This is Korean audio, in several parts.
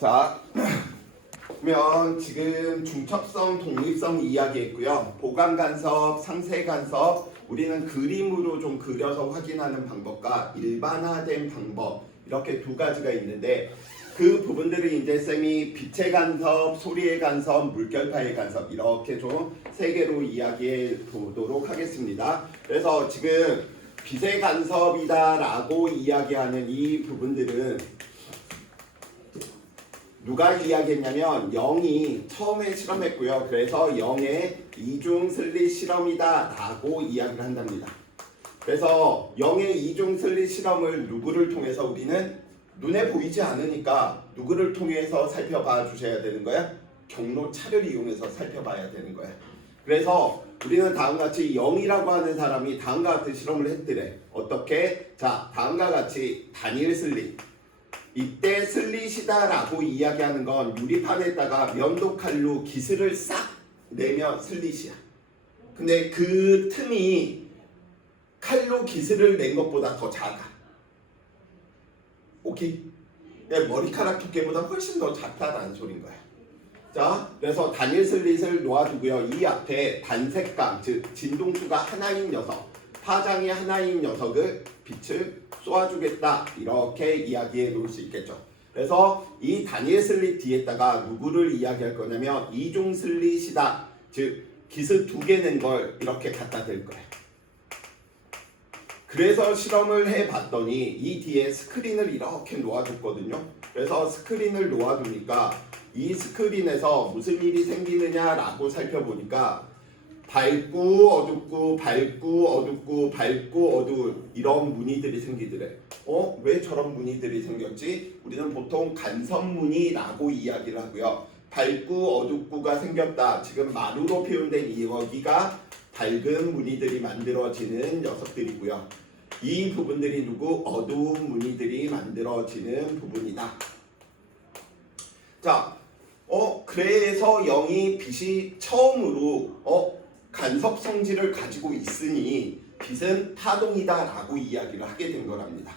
자, 그러면 지금 중첩성, 독립성 이야기했고요. 보강 간섭, 상세 간섭, 우리는 그림으로 좀 그려서 확인하는 방법과 일반화된 방법 이렇게 두 가지가 있는데 그 부분들을 이제 쌤이 빛의 간섭, 소리의 간섭, 물결파의 간섭 이렇게 좀 세 개로 이야기해 보도록 하겠습니다. 그래서 지금 빛의 간섭이다라고 이야기하는 이 부분들은 누가 이야기했냐면 영이 처음에 실험했고요. 그래서 영의 이중 슬릿 실험이다 라고 이야기를 한답니다. 그래서 영의 이중 슬릿 실험을 누구를 통해서 우리는 눈에 보이지 않으니까 누구를 통해서 살펴봐 주셔야 되는 거야? 경로차를 이용해서 살펴봐야 되는 거야. 그래서 우리는 다음과 같이 영이라고 하는 사람이 다음과 같은 실험을 했더래. 어떻게? 자, 다음과 같이 다니엘 슬릿. 이때 슬릿이다 라고 이야기하는 건 유리판에다가 면도칼로 기스를 싹 내면 슬릿이야. 근데 그 틈이 칼로 기스를 낸 것보다 더 작아. 오케이? 머리카락 두께보다 훨씬 더 작다라는 소린 거야. 자, 그래서 다니엘 슬릿을 놓아두고요. 이 앞에 단색강, 즉 진동수가 하나인 녀석, 파장이 하나인 녀석을 빛을 쏘아주겠다 이렇게 이야기해 놓을 수 있겠죠. 그래서 이 다니엘 슬릿 뒤에다가 누구를 이야기할 거냐면 이중 슬릿이다. 즉 기스 두 개 낸 걸 이렇게 갖다 댈 거예요. 그래서 실험을 해봤더니 이 뒤에 스크린을 이렇게 놓아줬거든요. 그래서 스크린을 놓아두니까 이 스크린에서 무슨 일이 생기느냐라고 살펴보니까 밝고 어둡고 밝고 어둡고 밝고 어두운 이런 무늬들이 생기더래. 왜 저런 무늬들이 생겼지? 우리는 보통 간섭무늬라고 이야기를 하고요. 밝고 어둡고가 생겼다. 지금 마루로 표현된 이 여기가 밝은 무늬들이 만들어지는 녀석들이고요. 이 부분들이 누구? 어두운 무늬들이 만들어지는 부분이다. 자, 그래서 영이 빛이 처음으로 간섭 성질을 가지고 있으니 빛은 파동이다 라고 이야기를 하게 된 거랍니다.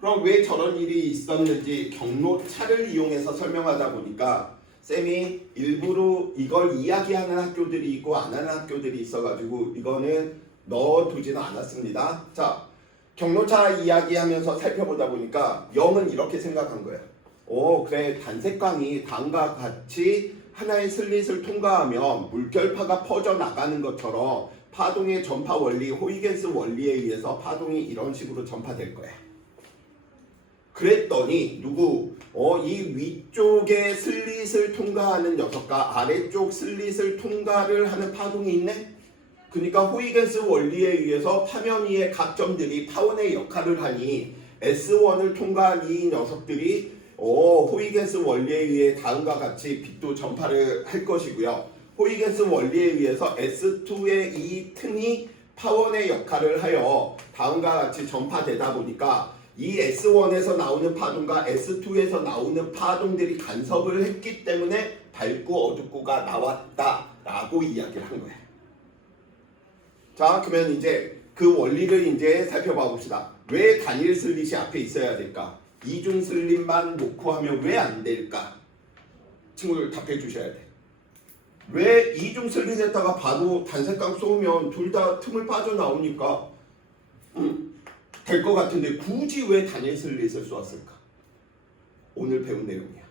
그럼 왜 저런 일이 있었는지 경로차를 이용해서 설명하다 보니까 쌤이 일부러 이걸 이야기하는 학교들이 있고 안 하는 학교들이 있어가지고 이거는 넣어두지는 않았습니다. 자, 경로차 이야기하면서 살펴보다 보니까 영은 이렇게 생각한 거예요. 그래, 단색광이 다음과 같이 하나의 슬릿을 통과하면 물결파가 퍼져나가는 것처럼 파동의 전파 원리, 호이겐스 원리에 의해서 파동이 이런 식으로 전파될 거야. 그랬더니 이 위쪽에 슬릿을 통과하는 녀석과 아래쪽 슬릿을 통과를 하는 파동이 있네? 그러니까 호이겐스 원리에 의해서 파면 위의 각 점들이 파원의 역할을 하니 S1을 통과한 이 녀석들이 호이겐스 원리에 의해 다음과 같이 빛도 전파를 할 것이고요. 호이겐스 원리에 의해서 S2의 이 틈이 파원의 역할을 하여 다음과 같이 전파되다 보니까 이 S1에서 나오는 파동과 S2에서 나오는 파동들이 간섭을 했기 때문에 밝고 어둡고가 나왔다라고 이야기를 한 거예요. 자, 그러면 이제 그 원리를 이제 살펴봐 봅시다. 왜 다니엘 슬릿이 앞에 있어야 될까? 이중 슬릿만 놓고 하면 왜 안 될까? 친구들 답해 주셔야 돼. 왜 이중 슬릿에다가 바로 단색광 쏘면 둘 다 틈을 빠져나오니까 될 것 같은데 굳이 왜 다니엘 슬릿을 쏘았을까? 오늘 배운 내용이야.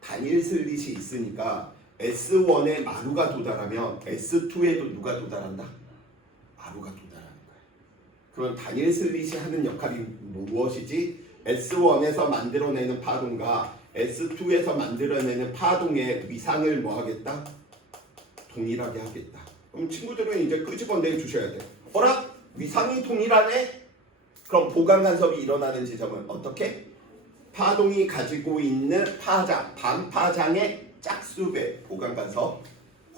다니엘 슬릿이 있으니까 S1에 마루가 도달하면 S2에도 누가 도달한다? 마루가 도달하는 거야. 그럼 다니엘 슬릿이 하는 역할이 무엇이지? S1에서 만들어내는 파동과 S2에서 만들어내는 파동의 위상을 뭐 하겠다? 동일하게 하겠다. 그럼 친구들은 이제 끄집어내 주셔야 돼. 어라? 위상이 동일하네? 그럼 보강 간섭이 일어나는 지점은 어떻게? 파동이 가지고 있는 파장, 반파장의 짝수배, 보강 간섭,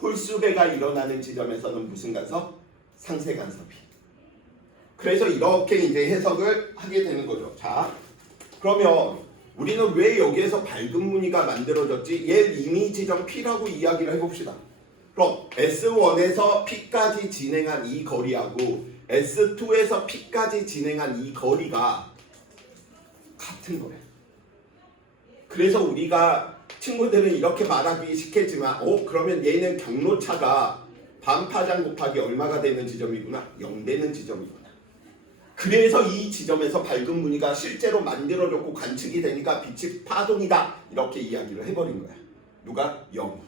홀수배가 일어나는 지점에서는 무슨 간섭? 상세 간섭이. 그래서 이렇게 이제 해석을 하게 되는 거죠. 자, 그러면 우리는 왜 여기에서 밝은 무늬가 만들어졌지? 얘 이미 지점 P라고 이야기를 해봅시다. 그럼 S1에서 P까지 진행한 이 거리하고 S2에서 P까지 진행한 이 거리가 같은 거예요. 그래서 우리가 친구들은 이렇게 말하기 쉽겠지만 그러면 얘는 경로차가 반파장 곱하기 얼마가 되는 지점이구나? 0 되는 지점이구나. 그래서 이 지점에서 밝은 무늬가 실제로 만들어졌고 관측이 되니까 빛이 파동이다 이렇게 이야기를 해버린 거야. 누가? 0이.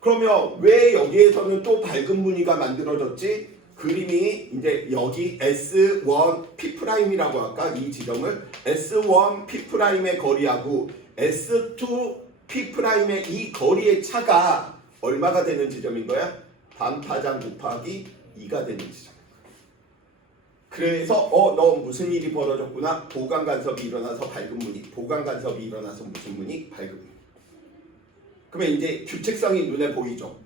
그러면 왜 여기에서는 또 밝은 무늬가 만들어졌지? 그림이 이제 여기 S1 P'이라고 할까? 이 지점을 S1 P'의 거리하고 S2 P'의 이 거리의 차가 얼마가 되는 지점인 거야? 반파장 곱하기 2가 되는 지점. 그래서 너 무슨 일이 벌어졌구나? 보강 간섭이 일어나서 밝은 무늬, 보강 간섭이 일어나서 무슨 무늬? 밝은 무늬. 그러면 이제 규칙성이 눈에 보이죠?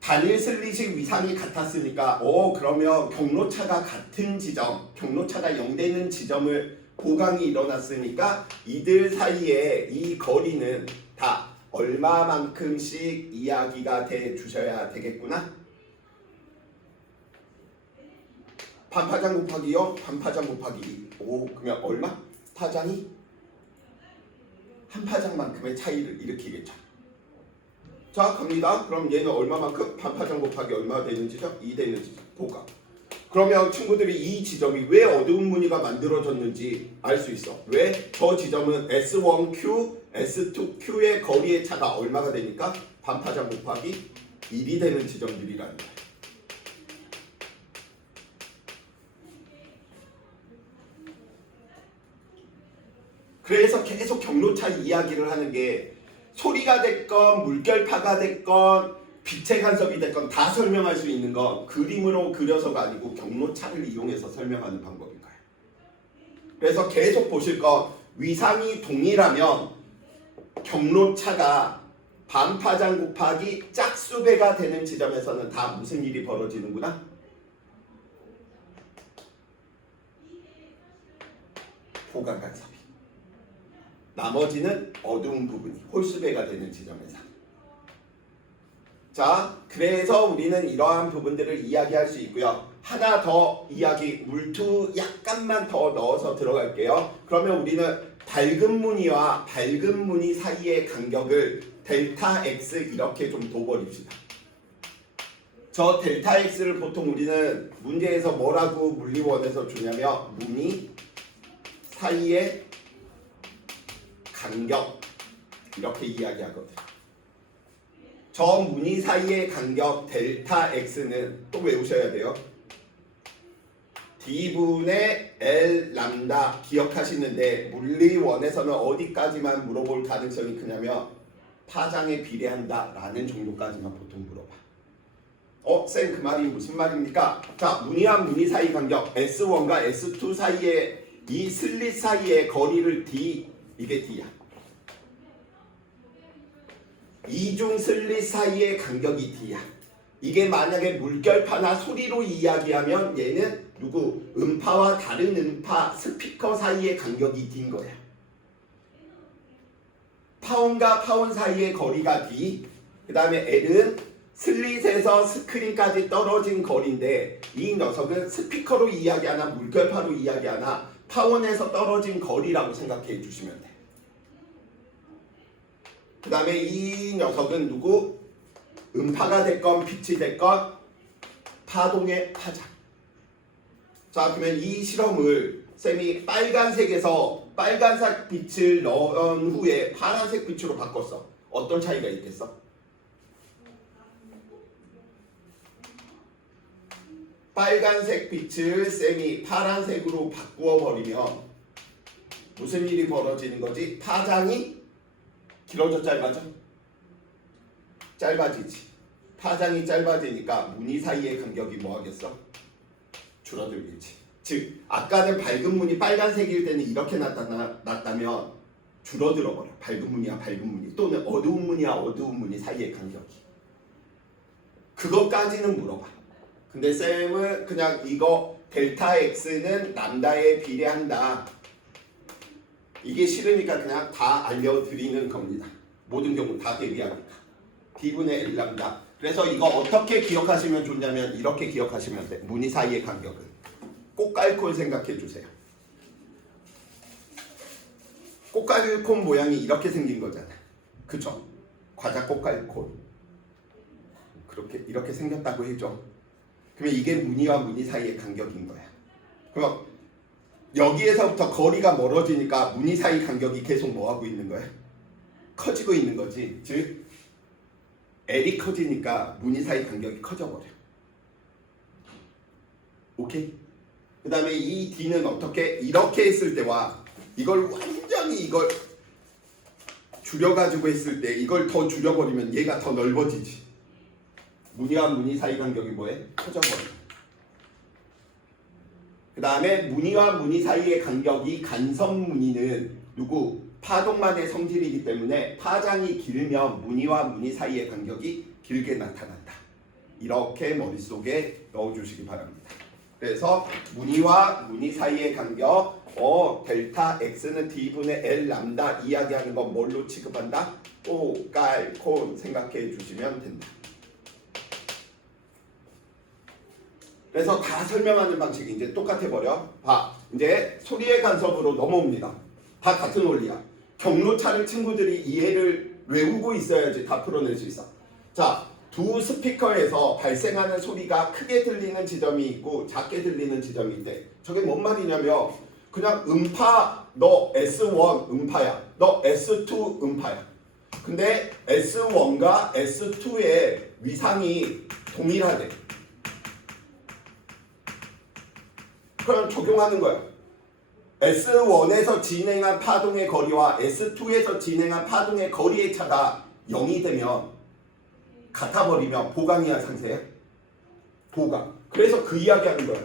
단일 슬릿이 위상이 같았으니까 그러면 경로차가 같은 지점, 경로차가 0 되는 지점을 보강이 일어났으니까 이들 사이에 이 거리는 다 얼마만큼씩 이야기가 돼 주셔야 되겠구나? 반파장 곱하기 0, 반파장 곱하기 2. 그러면 얼마? 파장이 한 파장만큼의 차이를 일으키겠죠. 자, 갑니다. 그럼 얘는 얼마만큼? 반파장 곱하기 얼마가 되는 지점? 2 되는 지점. 보강. 그러면 친구들이 이 지점이 왜 어두운 무늬가 만들어졌는지 알 수 있어. 왜? 저 지점은 S1Q, S2Q의 거리의 차가 얼마가 되니까? 반파장 곱하기 1이 되는 지점들이라는 거야. 그래서 계속 경로차 이야기를 하는 게 소리가 됐건 물결파가 됐건 빛의 간섭이 됐건 다 설명할 수 있는 건 그림으로 그려서가 아니고 경로차를 이용해서 설명하는 방법인 거예요. 그래서 계속 보실 건 위상이 동일하면 경로차가 반파장 곱하기 짝수배가 되는 지점에서는 다 무슨 일이 벌어지는구나? 보강 간섭이. 나머지는 어두운 부분이 홀수배가 되는 지점에서. 자, 그래서 우리는 이러한 부분들을 이야기할 수 있고요. 하나 더 이야기, 물투 약간만 더 넣어서 들어갈게요. 그러면 우리는 밝은 무늬와 밝은 무늬 사이의 간격을 델타 X 이렇게 좀 둬버립시다. 저 델타 X를 보통 우리는 문제에서 뭐라고 물리원에서 주냐면 무늬 사이의 간격 이렇게 이야기하거든요. 저 무늬 사이의 간격 델타 X는 또 외우셔야 돼요. D분의 L 람다 기억하시는데 물리원에서는 어디까지만 물어볼 가능성이 크냐면 파장에 비례한다 라는 정도까지만 보통 물어봐. 쌤 그 말이 무슨 말입니까? 자, 무늬와 무늬 사이 간격 S1과 S2 사이의 이 슬릿 사이의 거리를 D, 이게 D야. 이중 슬릿 사이의 간격이 D야. 이게 만약에 물결파나 소리로 이야기하면 얘는 누구? 음파와 다른 음파 스피커 사이의 간격이 D인 거야. 파온과 파온 사이의 거리가 D, 그 다음에 L은 슬릿에서 스크린까지 떨어진 거리인데 이 녀석은 스피커로 이야기하나 물결파로 이야기하나 파원에서 떨어진 거리라고 생각해 주시면 돼. 그 다음에 이 녀석은 누구? 음파가 됐건 빛이 됐건 파동의 파장. 자, 그러면 이 실험을 쌤이 빨간색에서 빨간색 빛을 넣은 후에 파란색 빛으로 바꿨어. 어떤 차이가 있겠어? 빨간색 빛을 쌤이 파란색으로 바꾸어 버리면 무슨 일이 벌어지는 거지? 파장이 길어져 짧아져? 짧아지지. 파장이 짧아지니까 무늬 사이의 간격이 뭐 하겠어? 줄어들겠지. 즉 아까는 밝은 무늬 빨간색일 때는 이렇게 나타났다면 줄어들어 버려. 밝은 무늬와 밝은 무늬 또는 어두운 무늬와 어두운 무늬 사이의 간격이. 그것까지는 물어봐. 근데 쌤은 그냥 이거 델타 X는 람다에 비례한다. 이게 싫으니까 그냥 다 알려드리는 겁니다. 모든 경우 다 대비하니까. D분의 L 람다. 그래서 이거 어떻게 기억하시면 좋냐면 이렇게 기억하시면 돼. 무늬 사이의 간격은. 꼭 깔콜 생각해 주세요. 꽃갈콘 모양이 이렇게 생긴 거잖아. 그쵸? 과자 꽃갈콘. 그렇게 이렇게 생겼다고 해줘. 그러면 이게 무늬와 무늬 사이의 간격인 거야. 그럼 여기에서부터 거리가 멀어지니까 무늬 사이 간격이 계속 뭐 하고 있는 거야? 커지고 있는 거지. 즉 L이 커지니까 무늬 사이 간격이 커져버려. 오케이? 그 다음에 이 D는 어떻게? 이렇게 했을 때와 이걸 완전히 이걸 줄여가지고 했을 때 이걸 더 줄여버리면 얘가 더 넓어지지. 무늬와 무늬 사이 간격이 뭐해? 커져버려. 그 다음에 무늬와 무늬 사이의 간격이 간섭 무늬는 누구? 파동만의 성질이기 때문에 파장이 길면 무늬와 무늬 사이의 간격이 길게 나타난다. 이렇게 머릿속에 넣어주시기 바랍니다. 그래서 무늬와 무늬 사이의 간격 델타 x는 d분의 L 람다 이야기하는 건 뭘로 취급한다? 꽃갈콘 생각해 주시면 된다. 그래서 다 설명하는 방식이 이제 똑같아 버려. 봐, 이제 소리의 간섭으로 넘어옵니다. 다 같은 원리야. 경로차를 친구들이 이해를 외우고 있어야지 다 풀어낼 수 있어. 자, 두 스피커에서 발생하는 소리가 크게 들리는 지점이 있고 작게 들리는 지점이 있대. 저게 뭔 말이냐면 그냥 음파, 너 S1 음파야, 너 S2 음파야. 근데 S1과 S2의 위상이 동일하대. 그럼 적용하는 거야. S1에서 진행한 파동의 거리와 S2에서 진행한 파동의 거리의 차가 0이 되면 같아버리면 보강이야 상세야? 보강. 그래서 그 이야기 하는 거야.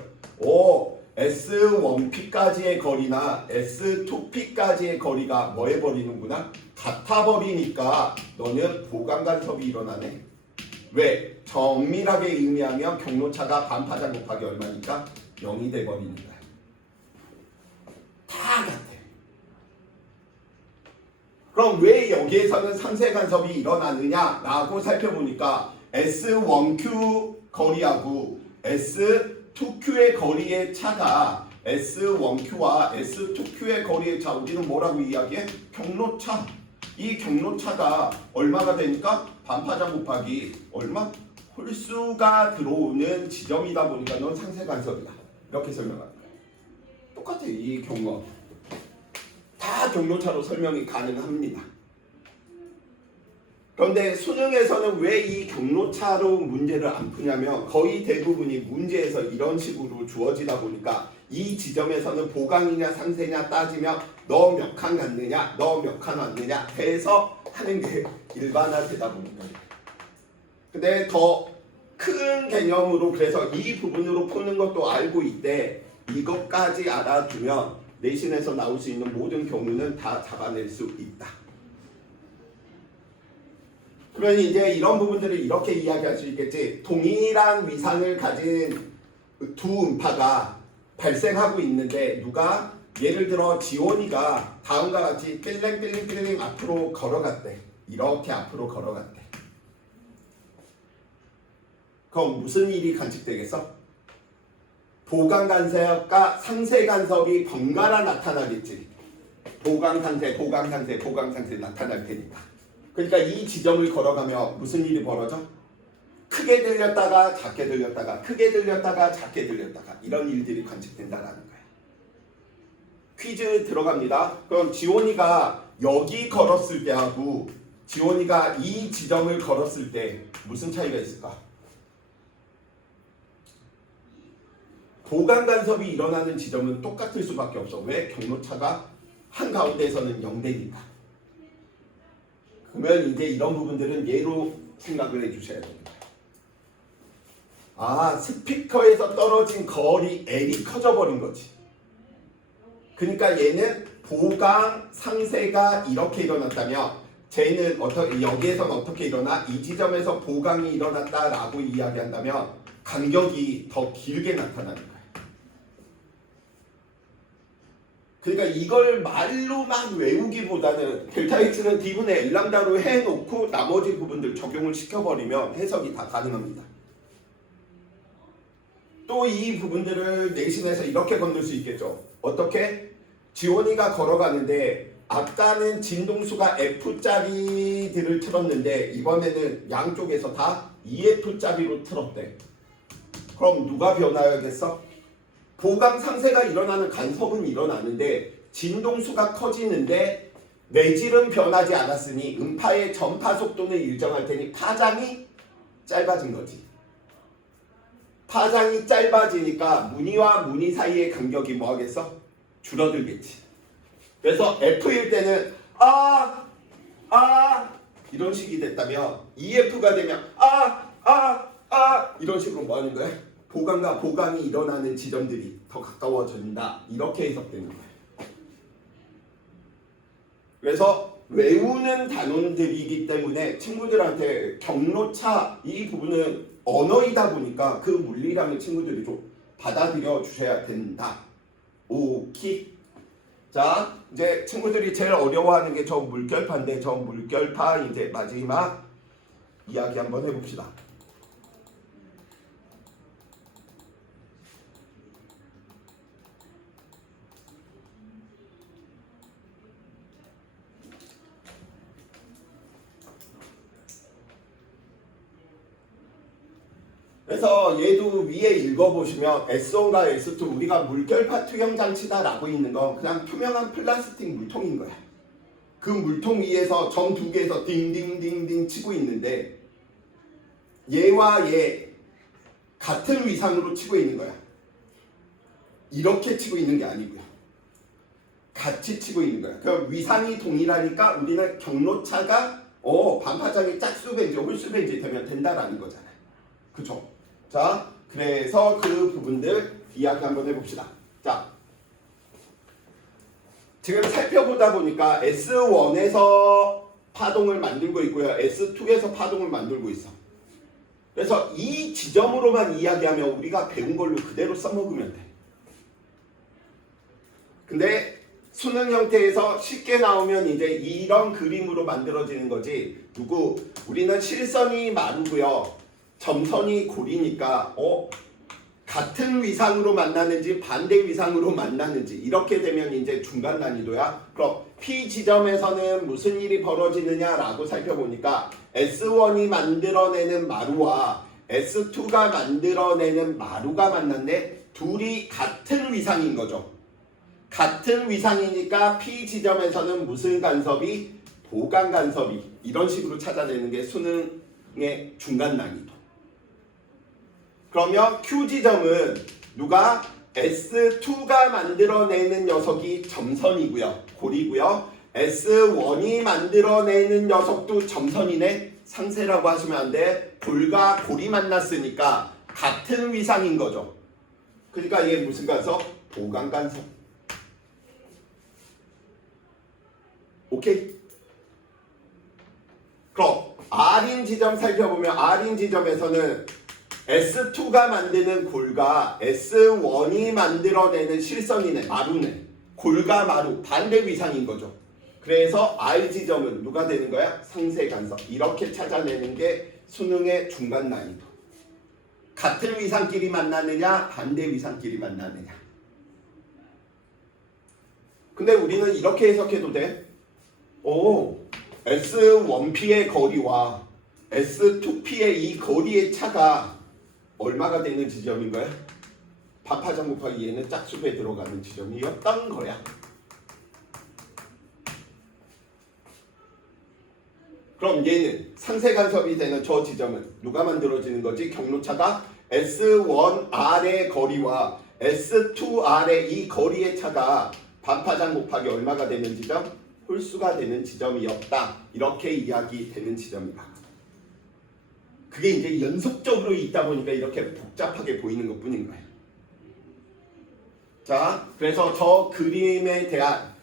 S1P까지의 거리나 S2P까지의 거리가 뭐 해버리는구나? 같아버리니까 너는 보강 간섭이 일어나네. 왜? 정밀하게 의미하면 경로차가 반파장 곱하기 얼마니까 0이 돼버리는 거야. 다 같아. 그럼 왜 여기에서는 상세 간섭이 일어나느냐라고 살펴보니까 S1Q 거리하고 S2Q의 거리의 차가 S1Q와 S2Q의 거리의 차, 우리는 뭐라고 이야기해? 경로차. 이 경로차가 얼마가 되니까 반파장 곱하기 얼마? 홀수가 들어오는 지점이다 보니까 넌 상세 간섭이다. 이렇게 설명하는 거야. 똑같아. 이 경로 다 경로차로 설명이 가능합니다. 그런데 수능에서는 왜 이 경로차로 문제를 안 푸냐면 거의 대부분이 문제에서 이런 식으로 주어지다 보니까 이 지점에서는 보강이냐 상세냐 따지면 너 몇 칸 갔느냐 너 몇 칸 왔느냐 해서 하는 게 일반화되다 보니까. 근데 더 큰 개념으로 그래서 이 부분으로 푸는 것도 알고 있대. 이것까지 알아두면 내신에서 나올 수 있는 모든 경우는 다 잡아낼 수 있다. 그러니 이제 이런 부분들을 이렇게 이야기할 수 있겠지. 동일한 위상을 가진 두 음파가 발생하고 있는데 누가 예를 들어 지원이가 다음과 같이 삘랭 앞으로 걸어갔대. 이렇게 앞으로 걸어갔대. 그럼 무슨 일이 관측되겠어? 보강 간섭과 상세 간섭이 번갈아 나타나겠지. 보강 상세 나타날 테니까. 그러니까 이 지점을 걸어가면 무슨 일이 벌어져? 크게 들렸다가 작게 들렸다가 크게 들렸다가 작게 들렸다가 이런 일들이 관측된다라는 거야. 퀴즈 들어갑니다. 그럼 지원이가 여기 걸었을 때하고 지원이가 이 지점을 걸었을 때 무슨 차이가 있을까? 보강 간섭이 일어나는 지점은 똑같을 수밖에 없어. 왜? 경로차가 한가운데에서는 0대니까. 그러면 이제 이런 부분들은 예로 생각을 해주셔야 됩니다. 아, 스피커에서 떨어진 거리 L이 커져버린 거지. 그러니까 얘는 보강 상세가 이렇게 일어났다면 쟤는 여기에서는 어떻게 일어나? 이 지점에서 보강이 일어났다라고 이야기한다면 간격이 더 길게 나타나는 거야. 그러니까 이걸 말로만 외우기보다는 델타 X는 D분의 L 람다로 해놓고 나머지 부분들 적용을 시켜버리면 해석이 다 가능합니다. 또 이 부분들을 내신에서 이렇게 건들 수 있겠죠. 어떻게? 지원이가 걸어가는데 아까는 진동수가 F짜리들을 틀었는데 이번에는 양쪽에서 다 EF짜리로 틀었대. 그럼 누가 변화하겠어? 보강 상세가 일어나는 간섭은 일어나는데 진동수가 커지는데 내질은 변하지 않았으니 음파의 전파 속도는 일정할 테니 파장이 짧아진 거지. 파장이 짧아지니까 무늬와 무늬 사이의 간격이 뭐 하겠어? 줄어들겠지. 그래서 F일 때는 이런 식이 됐다면 EF가 되면 이런 식으로 뭐 하는 거야? 보강과 보강이 일어나는 지점들이 더 가까워진다. 이렇게 해석되는 거야. 그래서 외우는 단원들이기 때문에 친구들한테 경로차 이 부분은 언어이다 보니까 그 물리라는 친구들이 좀 받아들여 주셔야 된다. 오케이. 자, 이제 친구들이 제일 어려워하는 게 저 물결파인데 저 물결파 이제 마지막 이야기 한번 해봅시다. 그래서 얘도 위에 읽어보시면 S1과 S2 우리가 물결파 투영 장치다라고 있는 건 그냥 투명한 플라스틱 물통인 거야. 그 물통 위에서 점 두 개에서 딩딩딩딩 치고 있는데 얘와 얘 같은 위상으로 치고 있는 거야. 이렇게 치고 있는 게 아니고요. 같이 치고 있는 거야. 그럼 위상이 동일하니까 우리는 경로차가 반파장이 짝수배인지 홀수배인지 되면 된다라는 거잖아요. 그쵸? 자, 그래서 그 부분들 이야기 한번 해봅시다. 자, 지금 살펴보다 보니까 S1에서 파동을 만들고 있고요. S2에서 파동을 만들고 있어. 그래서 이 지점으로만 이야기하면 우리가 배운 걸로 그대로 써먹으면 돼. 근데 수능 형태에서 쉽게 나오면 이제 이런 그림으로 만들어지는 거지. 우리는 실선이 마루고요. 점선이 고리니까 같은 위상으로 만나는지 반대 위상으로 만나는지 이렇게 되면 이제 중간 난이도야. 그럼 P 지점에서는 무슨 일이 벌어지느냐라고 살펴보니까 S1이 만들어내는 마루와 S2가 만들어내는 마루가 만났는데 둘이 같은 위상인 거죠. 같은 위상이니까 P 지점에서는 무슨 간섭이? 보강 간섭이. 이런 식으로 찾아내는 게 수능의 중간 난이도. 그러면 Q 지점은 누가? S2가 만들어내는 녀석이 점선이고요. 고리고요. S1이 만들어내는 녀석도 점선이네. 상세라고 하시면 안 돼. 골과 골이 만났으니까 같은 위상인 거죠. 그러니까 이게 무슨 간섭? 보강 간섭. 오케이? 그럼 R인 지점 살펴보면 R인 지점에서는 S2가 만드는 골과 S1이 만들어내는 실선이네. 마루네. 골과 마루 반대 위상인 거죠. 그래서 R 지점은 누가 되는 거야? 상세 간섭. 이렇게 찾아내는 게 수능의 중간 난이도. 같은 위상끼리 만나느냐 반대 위상끼리 만나느냐. 근데 우리는 이렇게 해석해도 돼. S1P의 거리와 S2P의 이 거리의 차가 얼마가 되는 지점인 거야? 반파장 곱하기 얘는 짝수배 들어가는 지점이었던 거야. 그럼 얘는 상세 간섭이 되는 저 지점은 누가 만들어지는 거지? 경로차가 S1R의 거리와 S2R의 이 거리의 차가 반파장 곱하기 얼마가 되는 지점? 홀수가 되는 지점이었다. 이렇게 이야기되는 지점이다. 그게 이제 연속적으로 있다 보니까 이렇게 복잡하게 보이는 것 뿐인 거예요. 자, 그래서 저 그림에 대한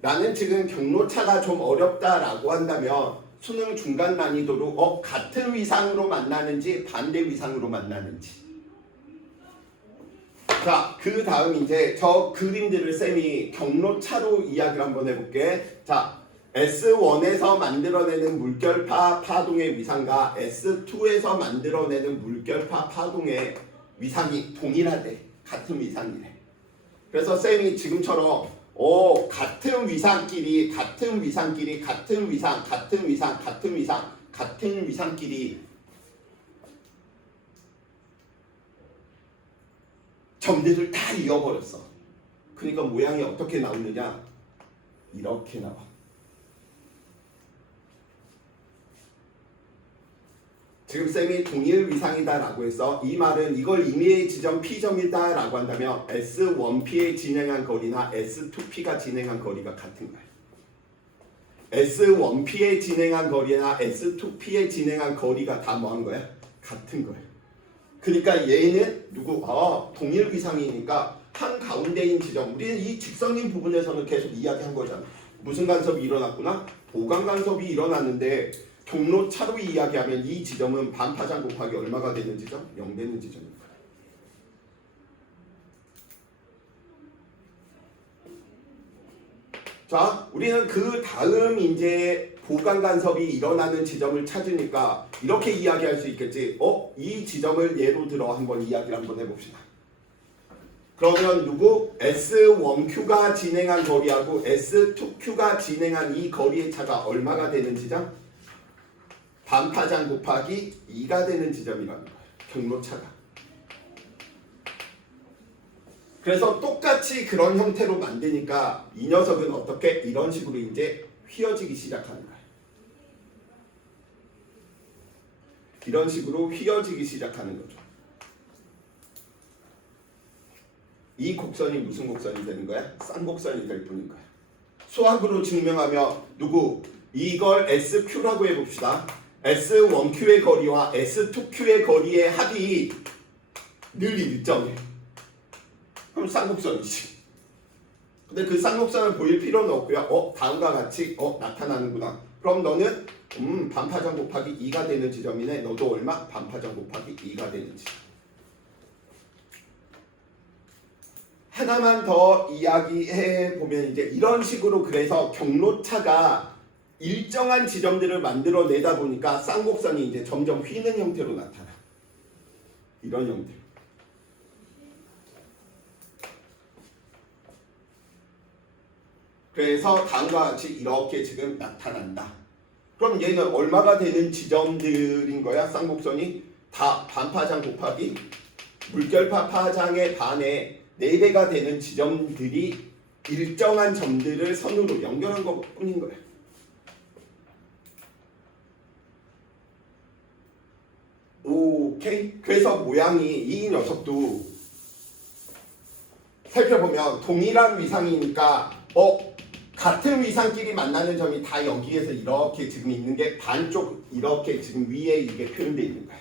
나는 지금 경로차가 좀 어렵다라고 한다면 수능 중간 난이도로 같은 위상으로 만나는지 반대 위상으로 만나는지. 자, 그 다음 이제 저 그림들을 쌤이 경로차로 이야기를 한번 해볼게. 자, S1에서 만들어내는 물결파 파동의 위상과 S2에서 만들어내는 물결파 파동의 위상이 동일하대. 같은 위상이래. 그래서 쌤이 지금처럼 같은 위상끼리 점들을 다 이어버렸어. 그러니까 모양이 어떻게 나오느냐? 이렇게 나와. 지금 쌤이 동일 위상이다라고 해서 이 말은 이걸 임의의 지점 P점이다라고 한다면 S1P에 진행한 거리나 S2P가 진행한 거리가 같은 거야. S1P에 진행한 거리나 S2P에 진행한 거리가 다 뭐한 거야? 같은 거야. 그러니까 얘는 동일 위상이니까 한 가운데인 지점. 우리는 이 직선인 부분에서는 계속 이야기한 거잖아. 무슨 간섭이 일어났구나? 보강 간섭이 일어났는데 경로차로 이야기하면 이 지점은 반파장 곱하기 얼마가 되는 지점? 0 되는 지점입니다. 자, 우리는 그 다음 이제 보강 간섭이 일어나는 지점을 찾으니까 이렇게 이야기할 수 있겠지. 이 지점을 예로 들어 한번 이야기를 한번 해봅시다. 그러면 S1Q가 진행한 거리하고 S2Q가 진행한 이 거리의 차가 얼마가 되는 지점? 반파장 곱하기 2가 되는 지점이라는 거예요. 경로차가. 그래서 똑같이 그런 형태로 만드니까 이 녀석은 어떻게 이런 식으로 이제 휘어지기 시작하는 거예요. 이런 식으로 휘어지기 시작하는 거죠. 이 곡선이 무슨 곡선이 되는 거야? 쌍곡선이 될 뿐인 거야. 수학으로 증명하며 이걸 SQ라고 해봅시다. S1Q의 거리와 S2Q의 거리의 합이 늘 일정해. 그럼 쌍곡선이지. 근데 그 쌍곡선을 보일 필요는 없고요. 다음과 같이 나타나는구나. 그럼 너는 반파장 곱하기 2가 되는 지점이네. 너도 얼마? 반파장 곱하기 2가 되는 지점. 하나만 더 이야기해 보면 이제 이런 식으로 그래서 경로차가 일정한 지점들을 만들어내다 보니까 쌍곡선이 이제 점점 휘는 형태로 나타나. 이런 형태. 그래서 다음과 같이 이렇게 지금 나타난다. 그럼 얘는 얼마가 되는 지점들인 거야? 쌍곡선이 다 반파장 곱하기 물결파 파장의 반에 4배가 되는 지점들이 일정한 점들을 선으로 연결한 것 뿐인 거야. 오케이? 그래서 모양이 이 녀석도 살펴보면 동일한 위상이니까 같은 위상끼리 만나는 점이 다 여기에서 이렇게 지금 있는 게 반쪽 이렇게 지금 위에 이게 표현되어 있는 거야.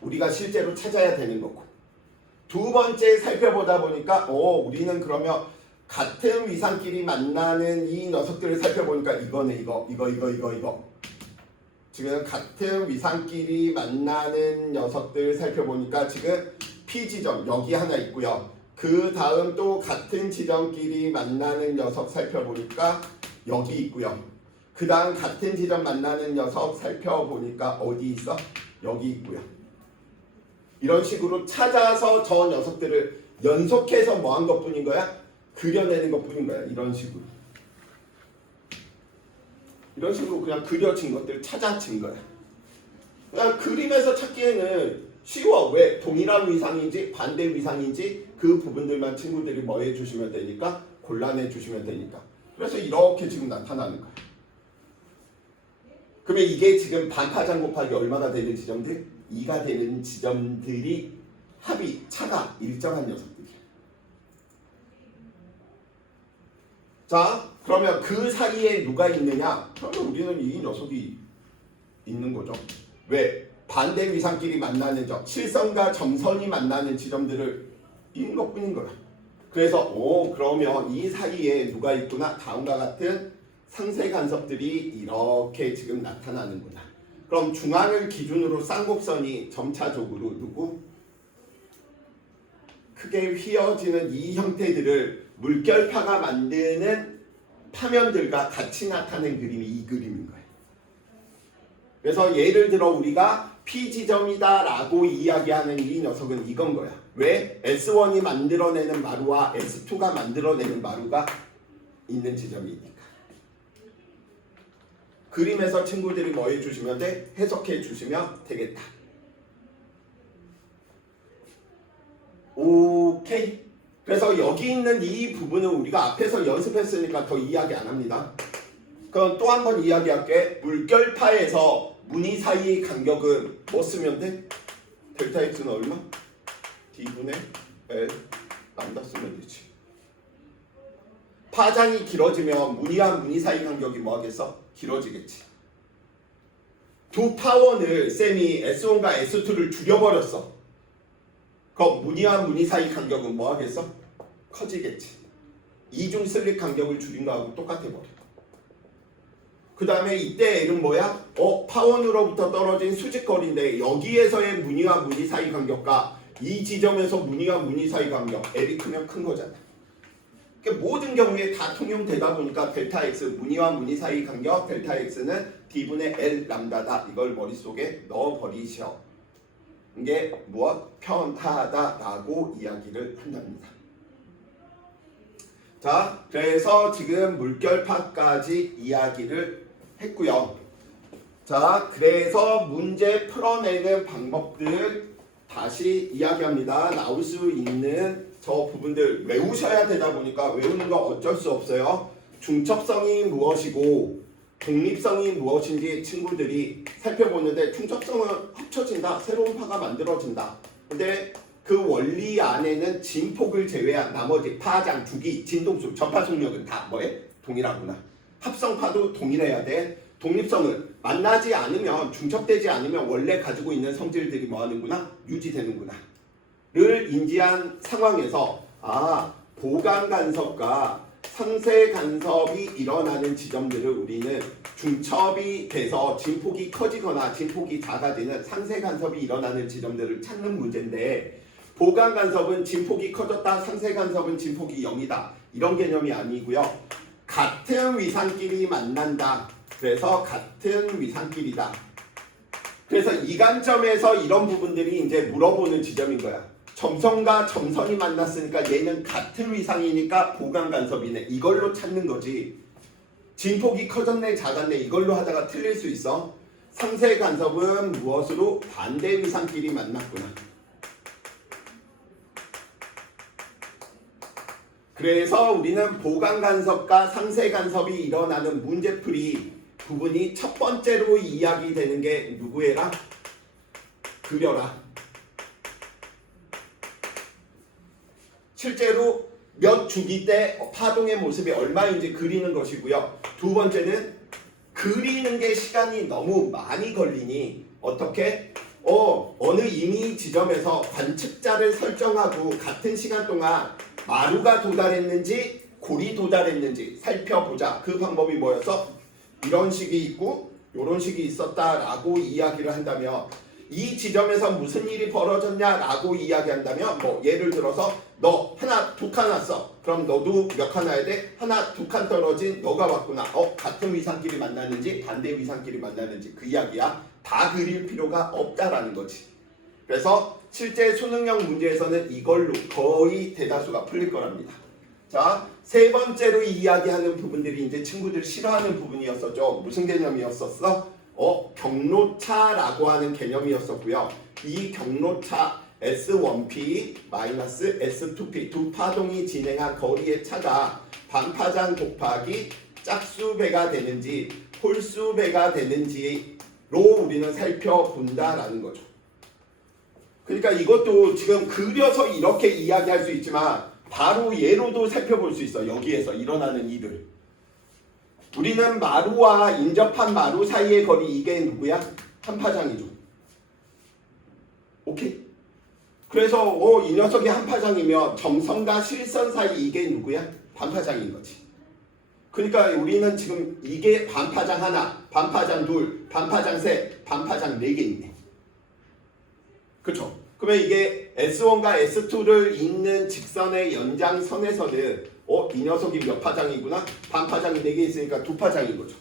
우리가 실제로 찾아야 되는 거고. 두 번째 살펴보다 보니까 우리는 그러면 같은 위상끼리 만나는 이 녀석들을 살펴보니까 이거네. 이거. 지금 같은 위상끼리 만나는 녀석들 살펴보니까 지금 P지점 여기 하나 있고요. 그 다음 또 같은 지점끼리 만나는 녀석 살펴보니까 여기 있고요. 그 다음 같은 지점 만나는 녀석 살펴보니까 어디 있어? 여기 있고요. 이런 식으로 찾아서 저 녀석들을 연속해서 뭐 한 것뿐인 거야? 그려내는 것뿐인 거야. 이런 식으로. 이런 식으로 그냥 그려진 것들 찾아진 거야. 그냥 그림에서 찾기에는 쉬워. 왜? 동일한 위상인지 반대 위상인지 그 부분들만 친구들이 뭐 해주시면 되니까 골라내 주시면 되니까. 그래서 이렇게 지금 나타나는 거야. 그러면 이게 지금 반파장 곱하기 얼마가 되는 지점들? 2가 되는 지점들이 합이 차가 일정한 녀석들이야. 자, 그러면 그 사이에 누가 있느냐? 그러면 우리는 이 녀석이 있는 거죠. 왜? 반대 위상끼리 만나는 점, 실선과 점선이 만나는 지점들을 있는 것뿐인 거야. 그래서 그러면 이 사이에 누가 있구나? 다음과 같은 상세 간섭들이 이렇게 지금 나타나는구나. 그럼 중앙을 기준으로 쌍곡선이 점차적으로 크게 휘어지는 이 형태들을 물결파가 만드는 파면들과 같이 나타낸 그림이 이 그림인 거예요. 그래서 예를 들어 우리가 P지점이다 라고 이야기하는 이 녀석은 이건 거야. 왜? S1이 만들어내는 마루와 S2가 만들어내는 마루가 있는 지점이니까. 그림에서 친구들이 뭐 해주시면 돼? 해석해 주시면 되겠다. 오케이. 그래서 여기 있는 이 부분은 우리가 앞에서 연습했으니까 더 이야기 안 합니다. 그럼 또 한 번 이야기할게. 물결파에서 무늬 사이 간격은 뭐 쓰면 돼? 델타 x는 얼마? d분의 L 람다 쓰면 되지. 파장이 길어지면 무늬와 무늬 사이 간격이 뭐 하겠어? 길어지겠지. 두 파원을 쌤이 S1과 S2를 줄여버렸어. 그럼 무늬와 무늬 사이 간격은 뭐 하겠어? 커지겠지. 이중 슬릿 간격을 줄인 거하고 똑같아 버려. 그 다음에 이때 L은 뭐야? 파원으로부터 떨어진 수직거리인데 여기에서의 무늬와 무늬 사이 간격과 이 지점에서 무늬와 무늬 사이 간격 L이 크면 큰 거잖아. 그러니까 모든 경우에 다 통용되다 보니까 델타 X 무늬와 무늬 사이 간격 델타 X는 D분의 L 람다다. 이걸 머릿속에 넣어버리셔. 이게 무엇? 편하다라고 이야기를 한답니다. 자, 그래서 지금 물결파까지 이야기를 했고요. 자, 그래서 문제 풀어내는 방법들 다시 이야기합니다. 나올 수 있는 저 부분들 외우셔야 되다 보니까 외우는 거 어쩔 수 없어요. 중첩성이 무엇이고 독립성이 무엇인지 친구들이 살펴보는데 중첩성은 합쳐진다. 새로운 파가 만들어진다. 근데 그 원리 안에는 진폭을 제외한 나머지 파장, 주기, 진동수, 전파 속력은 다 뭐해? 동일하구나. 합성파도 동일해야 돼. 독립성은 만나지 않으면 중첩되지 않으면 원래 가지고 있는 성질들이 뭐 하는구나? 유지되는구나. 를 인지한 상황에서 보강 간섭과 상쇄 간섭이 일어나는 지점들을 우리는 중첩이 돼서 진폭이 커지거나 진폭이 작아지는 상쇄 간섭이 일어나는 지점들을 찾는 문제인데 보강 간섭은 진폭이 커졌다, 상쇄 간섭은 진폭이 0이다. 이런 개념이 아니고요. 같은 위상끼리 만난다. 그래서 같은 위상끼리다. 그래서 이 관점에서 이런 부분들이 이제 물어보는 지점인 거야. 점선과 점선이 만났으니까 얘는 같은 위상이니까 보강 간섭이네. 이걸로 찾는 거지. 진폭이 커졌네, 작았네. 이걸로 하다가 틀릴 수 있어. 상쇄 간섭은 무엇으로? 반대 위상끼리 만났구나. 그래서 우리는 보강 간섭과 상쇄 간섭이 일어나는 문제풀이 부분이 첫 번째로 이야기되는 게 누구애라? 그려라. 실제로 몇 주기 때 파동의 모습이 얼마인지 그리는 것이고요. 두 번째는 그리는 게 시간이 너무 많이 걸리니 어떻게? 어느 임의 지점에서 관측자를 설정하고 같은 시간 동안 마루가 도달했는지 골이 도달했는지 살펴보자. 그 방법이 뭐였어? 이런 식이 있고 이런 식이 있었다라고 이야기를 한다면 이 지점에서 무슨 일이 벌어졌냐라고 이야기한다면 뭐 예를 들어서 너 하나 두 칸 왔어. 그럼 너도 몇 칸 와야 돼? 하나 두 칸 떨어진 너가 왔구나. 같은 위상끼리 만나는지 반대 위상끼리 만나는지 그 이야기야. 다 그릴 필요가 없다라는 거지. 그래서 실제 수능형 문제에서는 이걸로 거의 대다수가 풀릴 거랍니다. 자, 세 번째로 이야기하는 부분들이 이제 친구들 싫어하는 부분이었었죠. 무슨 개념이었었어? 경로차라고 하는 개념이었었고요. 이 경로차 S1P 마이너스 S2P 두 파동이 진행한 거리의 차가 반파장 곱하기 짝수배가 되는지 홀수배가 되는지로 우리는 살펴본다라는 거죠. 그러니까 이것도 지금 그려서 이렇게 이야기할 수 있지만 바로 예로도 살펴볼 수 있어. 여기에서 일어나는 일을. 우리는 마루와 인접한 마루 사이의 거리 이게 누구야? 한파장이죠. 오케이? 그래서 이 녀석이 한파장이면 점선과 실선 사이 이게 누구야? 반파장인 거지. 그러니까 우리는 지금 이게 반파장 하나, 반파장 둘, 반파장 셋, 반파장 4개 있네. 그렇죠? 그러면 이게 S1과 S2를 잇는 직선의 연장선에서는 이 녀석이 몇 파장이구나? 반파장이 4개 있으니까 2파장인 거죠.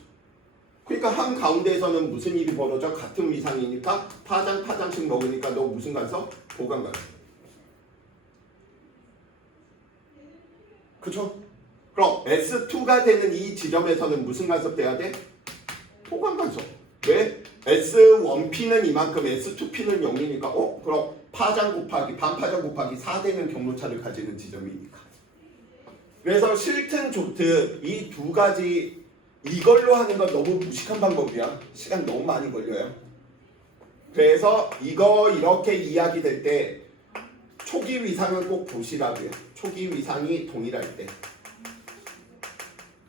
그러니까 한 가운데에서는 무슨 일이 벌어져? 같은 위상이니까 파장씩 먹으니까 너 무슨 간섭? 보강 간섭. 그쵸? 그럼 S2가 되는 이 지점에서는 무슨 간섭 돼야 돼? 보강 간섭. 왜? S1P는 이만큼, S2P는 0이니까 그럼 파장 곱하기 반파장 곱하기 4 되는 경로차를 가지는 지점이니까. 그래서 싫든 좋든 이 두 가지 이걸로 하는 건 너무 무식한 방법이야. 시간 너무 많이 걸려요. 그래서 이거 이렇게 이야기될 때 초기 위상은 꼭 보시라고요. 초기 위상이 동일할 때.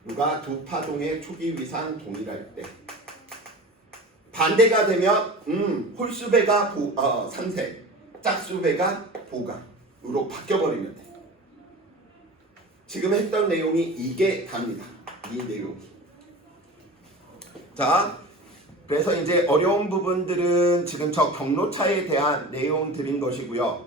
누가 두 파동의 초기 위상 동일할 때. 반대가 되면 홀수배가 상세, 짝수배가 보강으로 바뀌어버리면 돼. 지금 했던 내용이 이게 답니다. 이 내용이. 자, 그래서 이제 어려운 부분들은 지금 저 경로차에 대한 내용 드린 것이고요.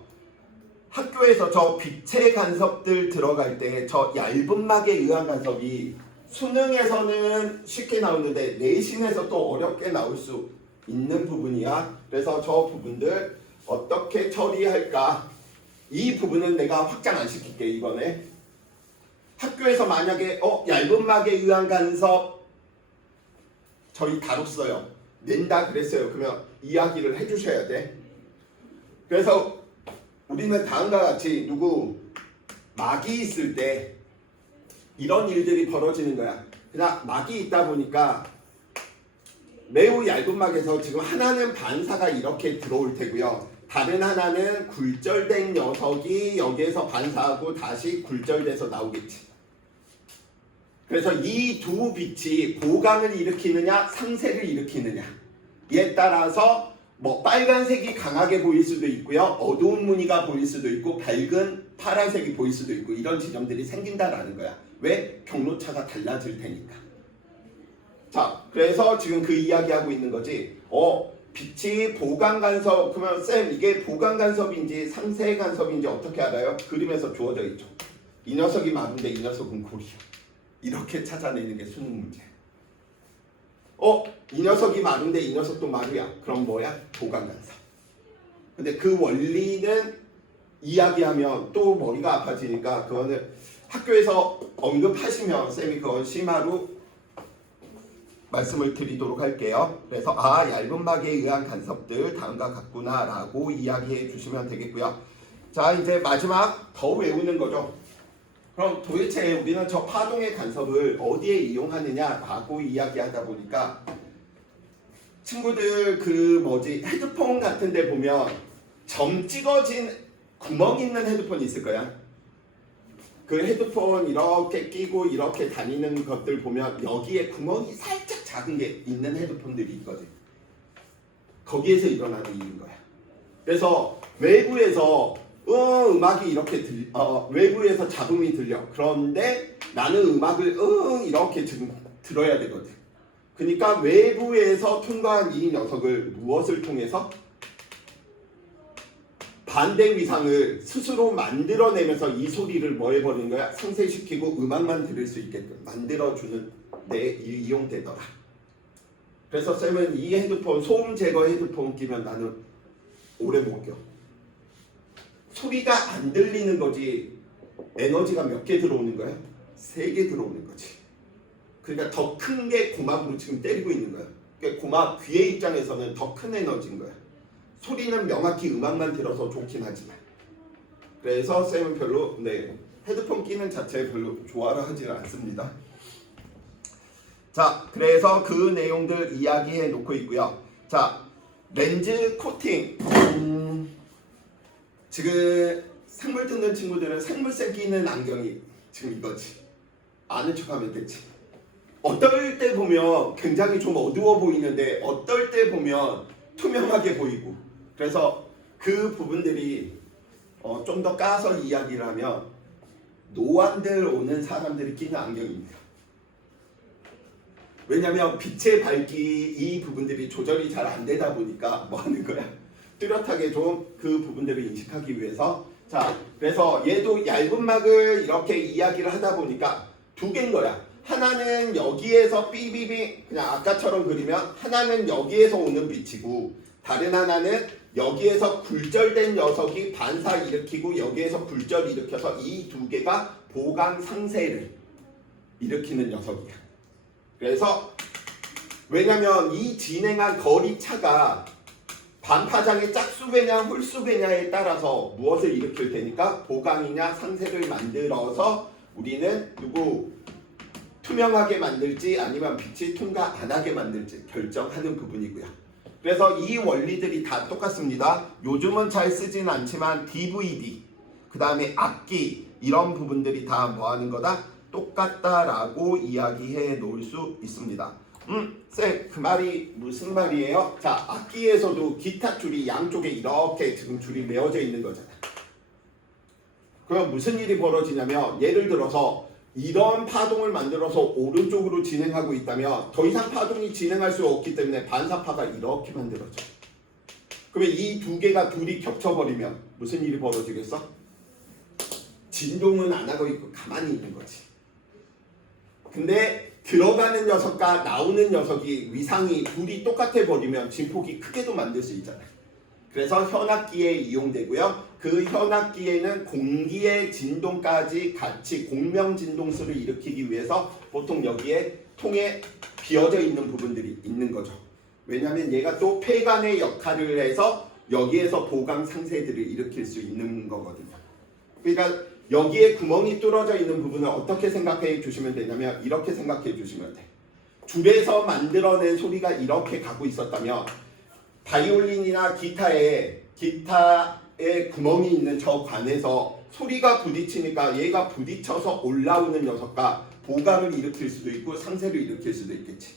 학교에서 저 빛의 간섭들 들어갈 때 저 얇은 막에 의한 간섭이 수능에서는 쉽게 나오는데 내신에서 또 어렵게 나올 수 있는 부분이야. 그래서 저 부분들 어떻게 처리할까? 이 부분은 내가 확장 안 시킬게 이번에. 학교에서 만약에 얇은 막에 의한 간섭 저희 다뤘어요. 낸다 그랬어요. 그러면 이야기를 해주셔야 돼. 그래서 우리는 다음과 같이 막이 있을 때 이런 일들이 벌어지는 거야. 그냥 막이 있다 보니까 매우 얇은 막에서 지금 하나는 반사가 이렇게 들어올 테고요. 다른 하나는 굴절된 녀석이 여기에서 반사하고 다시 굴절돼서 나오겠지. 그래서 이 두 빛이 보강을 일으키느냐 상세를 일으키느냐 에 따라서 뭐 빨간색이 강하게 보일 수도 있고요. 어두운 무늬가 보일 수도 있고 밝은 파란색이 보일 수도 있고 이런 지점들이 생긴다라는 거야. 왜? 경로차가 달라질 테니까. 자, 그래서 지금 그 이야기하고 있는 거지. 빛이 보강 간섭, 그러면 쌤 이게 보강 간섭인지 상세 간섭인지 어떻게 알아요? 그림에서 주어져 있죠. 이 녀석이 마루인데 이 녀석은 골이야. 이렇게 찾아내는 게 수능 문제. 이 녀석이 마루인데 이 녀석도 마루야. 그럼 뭐야? 보강 간섭. 근데 그 원리는 이야기하면 또 머리가 아파지니까 그거는 학교에서 언급하시면 쌤이 그건 심화로 말씀을 드리도록 할게요. 그래서 얇은 막에 의한 간섭들 다음과 같구나 라고 이야기해 주시면 되겠고요. 자, 이제 마지막 더 외우는 거죠. 그럼 도대체 우리는 저 파동의 간섭을 어디에 이용하느냐 라고 이야기하다 보니까 친구들 헤드폰 같은 데 보면 점 찍어진 구멍 있는 헤드폰 있을 거야. 그 헤드폰 이렇게 끼고 이렇게 다니는 것들 보면 여기에 구멍이 살짝 작은 게 있는 헤드폰들이 있거든. 거기에서 일어나는 일인 거야. 그래서 외부에서 음악이 이렇게 외부에서 잡음이 들려. 그런데 나는 음악을 이렇게 지금 들어야 되거든. 그러니까 외부에서 통과한 이 녀석을 무엇을 통해서? 반대 위상을 스스로 만들어내면서 이 소리를 뭐 해버리는 거야? 상쇄시키고 음악만 들을 수 있게끔 만들어주는 데 이용되더라. 그래서 쌤은 이 헤드폰, 소음 제거 헤드폰 끼면 나는 오래 못 껴. 소리가 안 들리는 거지 에너지가 몇 개 들어오는 거야? 3개 들어오는 거지. 그러니까 더 큰 게 고막으로 지금 때리고 있는 거야. 그러니까 고막 귀의 입장에서는 더 큰 에너지인 거야. 소리는 명확히 음악만 들어서 좋긴 하지만. 그래서 쌤은 별로 헤드폰 끼는 자체 별로 좋아를 하지는 않습니다. 자, 그래서 그 내용들 이야기해 놓고 있고요. 자, 렌즈 코팅. 지금 생물 듣는 친구들은 생물색 끼는 안경이 지금 이거지. 아는 척하면 되지. 어떨 때 보면 굉장히 좀 어두워 보이는데 어떨 때 보면 투명하게 보이고. 그래서 그 부분들이 좀 더 까서 이야기를 하면 노안들 오는 사람들이 끼는 안경입니다. 왜냐면 빛의 밝기 이 부분들이 조절이 잘 안 되다 보니까 뭐 하는 거야? 뚜렷하게 좀 그 부분들을 인식하기 위해서. 자, 그래서 얘도 얇은 막을 이렇게 이야기를 하다 보니까 두 개인 거야. 하나는 여기에서 삐비비 그냥 아까처럼 그리면 하나는 여기에서 오는 빛이고 다른 하나는 여기에서 굴절된 녀석이 반사 일으키고 여기에서 굴절 일으켜서 이 두 개가 보강 상세를 일으키는 녀석이야. 그래서 왜냐면 이 진행한 거리차가 반파장의 짝수배냐 홀수배냐에 따라서 무엇을 일으킬 테니까 보강이냐 상세를 만들어서 우리는 투명하게 만들지 아니면 빛이 통과 안 하게 만들지 결정하는 부분이고요. 그래서 이 원리들이 다 똑같습니다. 요즘은 잘 쓰진 않지만 DVD, 그 다음에 악기 이런 부분들이 다 뭐 하는 거다? 똑같다라고 이야기해 놓을 수 있습니다. 쌤, 그 말이 무슨 말이에요? 자, 악기에서도 기타 줄이 양쪽에 이렇게 지금 줄이 메어져 있는 거잖아요. 그럼 무슨 일이 벌어지냐면 예를 들어서 이런 파동을 만들어서 오른쪽으로 진행하고 있다면 더 이상 파동이 진행할 수 없기 때문에 반사파가 이렇게 만들어져. 그러면 이 두 개가 둘이 겹쳐버리면 무슨 일이 벌어지겠어? 진동은 안 하고 있고 가만히 있는 거지. 근데 들어가는 녀석과 나오는 녀석이 위상이 둘이 똑같아 버리면 진폭이 크게도 만들 수 있잖아요. 그래서 현악기에 이용되고요. 그 현악기에는 공기의 진동까지 같이 공명 진동수를 일으키기 위해서 보통 여기에 통에 비어져 있는 부분들이 있는 거죠. 왜냐하면 얘가 또 폐관의 역할을 해서 여기에서 보강 상세들을 일으킬 수 있는 거거든요. 그러니까 여기에 구멍이 뚫어져 있는 부분을 어떻게 생각해 주시면 되냐면 이렇게 생각해 주시면 돼. 줄에서 만들어낸 소리가 이렇게 가고 있었다면 바이올린이나 기타에 구멍이 있는 저 관에서 소리가 부딪히니까 얘가 부딪혀서 올라오는 녀석과 보강을 일으킬 수도 있고 상세를 일으킬 수도 있겠지.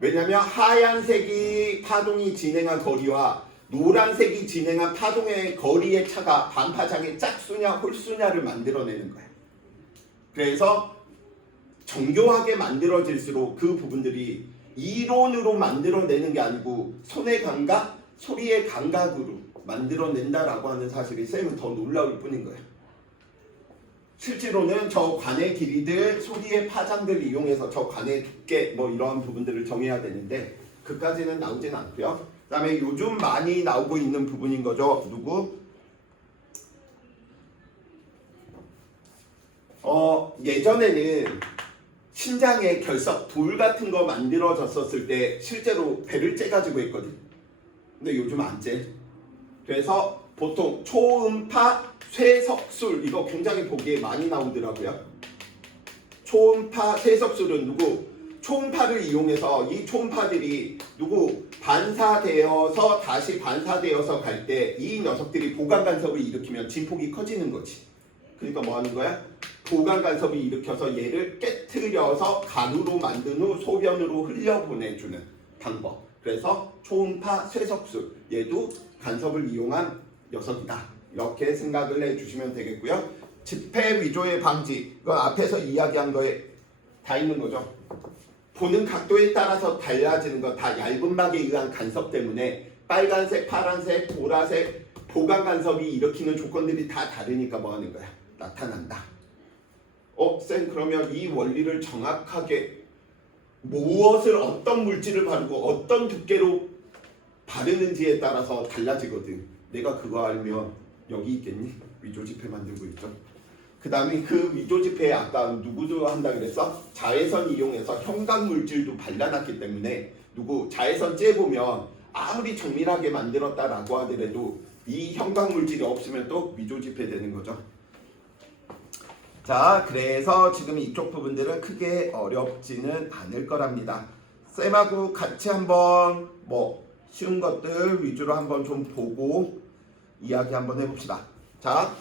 왜냐하면 하얀색이 파동이 진행한 거리와 노란색이 진행한 파동의 거리의 차가 반파장의 짝수냐 홀수냐를 만들어내는 거예요. 그래서 정교하게 만들어질수록 그 부분들이 이론으로 만들어내는 게 아니고 손의 감각, 소리의 감각으로 만들어낸다라고 하는 사실이 쌤은 더 놀라울 뿐인 거예요. 실제로는 저 관의 길이들, 소리의 파장들을 이용해서 저 관의 두께 뭐 이러한 부분들을 정해야 되는데 그까지는 나오진 않고요. 그 다음에 요즘 많이 나오고 있는 부분인 거죠. 예전에는 신장에 결석, 돌 같은 거 만들어졌었을 때 실제로 배를 째가지고 했거든. 근데 요즘 안 째. 그래서 보통 초음파 쇠석술 이거 굉장히 보기에 많이 나오더라고요. 초음파 쇠석술은 초음파를 이용해서 이 초음파들이 반사되어서 다시 반사되어서 갈 때 이 녀석들이 보강 간섭을 일으키면 진폭이 커지는 거지. 그러니까 뭐 하는 거야? 보강 간섭이 일으켜서 얘를 깨트려서 가루로 만든 후 소변으로 흘려보내주는 방법. 그래서 초음파 쇠석술 얘도 간섭을 이용한 녀석이다. 이렇게 생각을 해주시면 되겠고요. 집회 위조의 방지 이건 앞에서 이야기한 거에 다 있는 거죠. 보는 각도에 따라서 달라지는 거 다 얇은 막에 의한 간섭 때문에 빨간색, 파란색, 보라색 보강 간섭이 일으키는 조건들이 다 다르니까 뭐 하는 거야? 나타난다. 쌤 그러면 이 원리를 정확하게 무엇을 어떤 물질을 바르고 어떤 두께로 바르는지에 따라서 달라지거든. 내가 그거 알면 여기 있겠니? 위조 지폐 만들고 있죠. 그 다음에 그 위조 지폐에 아까 누구도 한다 그랬어? 자외선 이용해서 형광 물질도 발라놨기 때문에 자외선 쬐보면 아무리 정밀하게 만들었다라고 하더라도 이 형광 물질이 없으면 또 위조 지폐 되는 거죠. 자, 그래서 지금 이쪽 부분들은 크게 어렵지는 않을 거랍니다. 쌤하고 같이 한번 쉬운 것들 위주로 한번 좀 보고 이야기 한번 해봅시다. 자,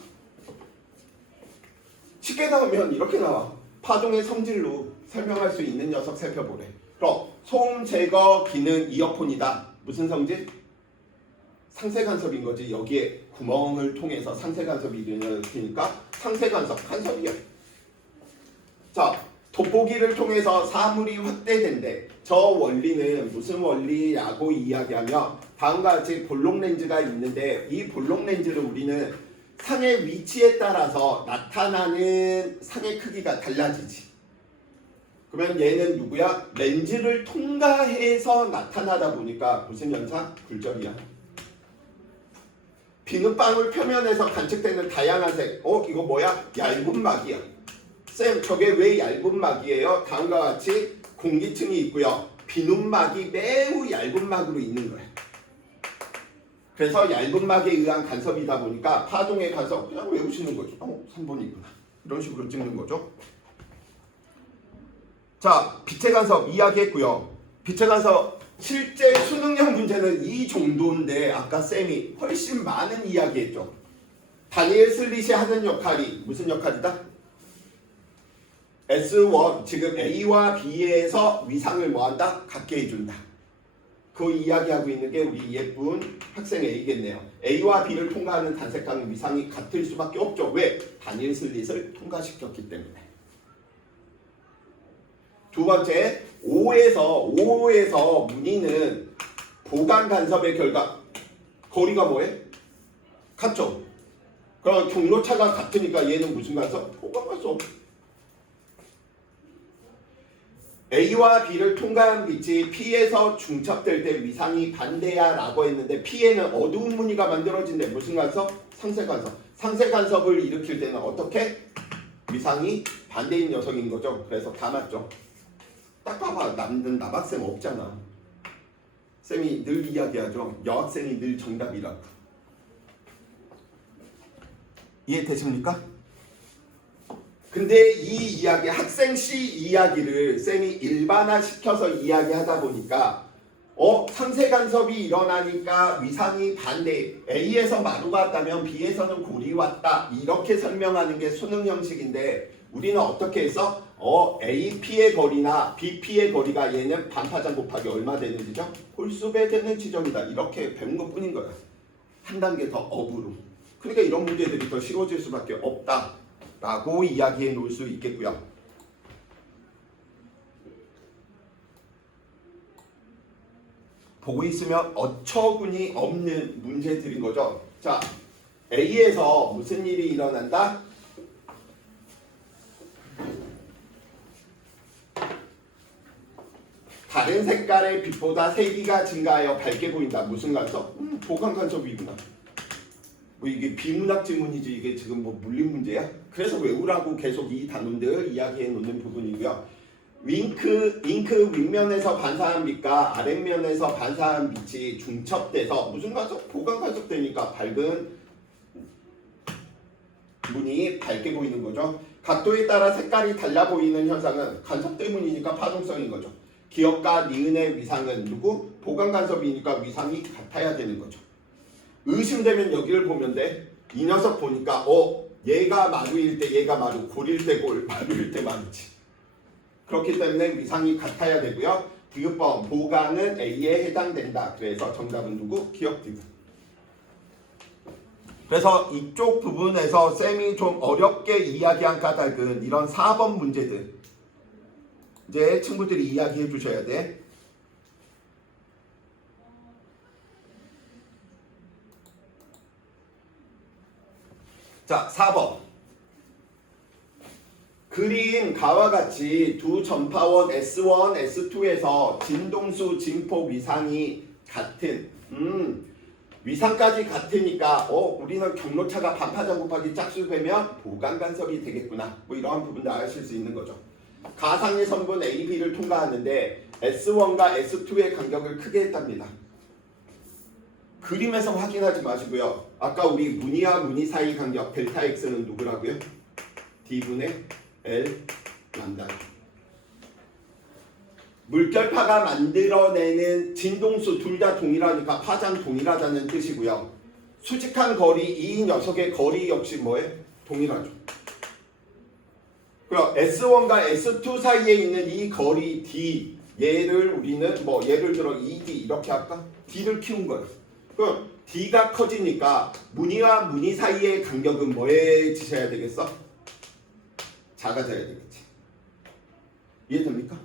쉽게 나오면 이렇게 나와. 파동의 성질로 설명할 수 있는 녀석 살펴보래. 그럼 소음 제거 기능 이어폰이다. 무슨 성질? 상세 간섭인 거지. 여기에 구멍을 통해서 상세 간섭이 일으키니까 상세 간섭, 간섭이야. 자, 돋보기를 통해서 사물이 확대된대. 저 원리는 무슨 원리라고 이야기하면 다음과 같이 볼록 렌즈가 있는데 이 볼록 렌즈를 우리는 상의 위치에 따라서 나타나는 상의 크기가 달라지지. 그러면 얘는 누구야? 렌즈를 통과해서 나타나다 보니까 무슨 현상? 굴절이야. 비눗방울 표면에서 관측되는 다양한 색. 이거 뭐야? 얇은 막이야. 쌤 저게 왜 얇은 막이에요? 다음과 같이 공기층이 있고요. 비눗막이 매우 얇은 막으로 있는 거예요. 그래서 얇은 막에 의한 간섭이다 보니까 파동의 간섭 그냥 외우시는 거죠. 3번이구나. 이런 식으로 찍는 거죠. 자, 빛의 간섭 이야기했고요. 빛의 간섭 실제 수능형 문제는 이 정도인데 아까 쌤이 훨씬 많은 이야기했죠. 다니엘 슬릿이 하는 역할이 무슨 역할이다? S1 지금 A와 B에서 위상을 뭐한다? 갖게 해준다. 그 이야기하고 있는 게 우리 예쁜 학생 A겠네요. A와 B를 통과하는 단색강의 위상이 같을 수밖에 없죠. 왜? 다니엘 슬릿을 통과시켰기 때문에. 두 번째, 5에서 무늬는 보강 간섭의 결과 거리가 뭐해? 같죠? 그럼 경로차가 같으니까 얘는 무슨 간섭? 보강 간섭. A와 B를 통과한 빛이 P에서 중첩될 때 위상이 반대야 라고 했는데 P에는 어두운 무늬가 만들어진대. 무슨 간섭? 상쇄 간섭. 상쇄 간섭을 일으킬 때는 어떻게? 위상이 반대인 녀석인 거죠. 그래서 다 맞죠. 딱 봐봐. 남는 남학생 없잖아. 쌤이 늘 이야기하죠. 여학생이 늘 정답이라고. 이해되십니까? 근데 이 이야기, 학생 C 이야기를 쌤이 일반화시켜서 이야기하다 보니까 상쇄 간섭이 일어나니까 위상이 반대. A에서 마루가 왔다면 B에서는 골이 왔다. 이렇게 설명하는 게 수능 형식인데 우리는 어떻게 했어? AP의 거리나 BP의 거리가 얘는 반파장 곱하기 얼마 되는 지점? 홀수배 되는 지점이다. 이렇게 배운 것 뿐인 거야. 한 단계 더 업으로. 그러니까 이런 문제들이 더 쉬워질 수밖에 없다. 라고 이야기해 놓을 수 있겠고요. 보고 있으면 어처구니 없는 문제들인 거죠. 자, A에서 무슨 일이 일어난다? 다른 색깔의 빛보다 세기가 증가하여 밝게 보인다. 무슨 간섭? 보강 간섭이구나. 뭐 이게 비문학 지문이지 이게 지금 뭐 물리 문제야? 그래서 외우라고 계속 이 단원들 이야기해 놓는 부분이고요. 잉크 윗면에서 반사한 빛과 아랫면에서 반사한 빛이 중첩돼서 무슨 간섭? 보강 간섭되니까 밝은 문이 밝게 보이는 거죠. 각도에 따라 색깔이 달라 보이는 현상은 간섭 때문이니까 파동성인 거죠. 기역과 니은의 위상은 누구? 보강 간섭이니까 위상이 같아야 되는 거죠. 의심되면 여기를 보면 돼. 이 녀석 보니까 얘가 마루일 때 얘가 마루, 골일 때 골, 마루일 때 마루지. 그렇기 때문에 위상이 같아야 되고요. 디귿번 보강은 A에 해당된다. 그래서 정답은 누구? 기역 디귿. 그래서 이쪽 부분에서 쌤이 좀 어렵게 이야기한 까닭은 이런 4번 문제들 이제 친구들이 이야기해 주셔야 돼. 자, 4번. 그린 가와 같이 두 전파원 S1, S2에서 진동수, 진폭 위상이 같은 위상까지 같으니까 우리는 경로차가 반파장 곱하기 짝수 되면 보강 간섭이 되겠구나. 뭐 이러한 부분도 아실 수 있는 거죠. 가상의 선분 A, B를 통과하는데 S1과 S2의 간격을 크게 했답니다. 그림에서 확인하지 마시고요. 아까 우리 무늬와 무늬 사이 간격 델타 X는 누구라고요? D분의 L 람다. 물결파가 만들어내는 진동수 둘 다 동일하니까 파장 동일하다는 뜻이고요. 수직한 거리 이 녀석의 거리 역시 뭐예요? 동일하죠. 그럼 S1과 S2 사이에 있는 이 거리 D 얘를 우리는 뭐 예를 들어 ED 이렇게 할까? D를 키운 거예요. 그럼 D가 커지니까 무늬와 무늬 사이의 간격은 뭐에 지셔야 되겠어? 작아져야 되겠지. 이해됩니까?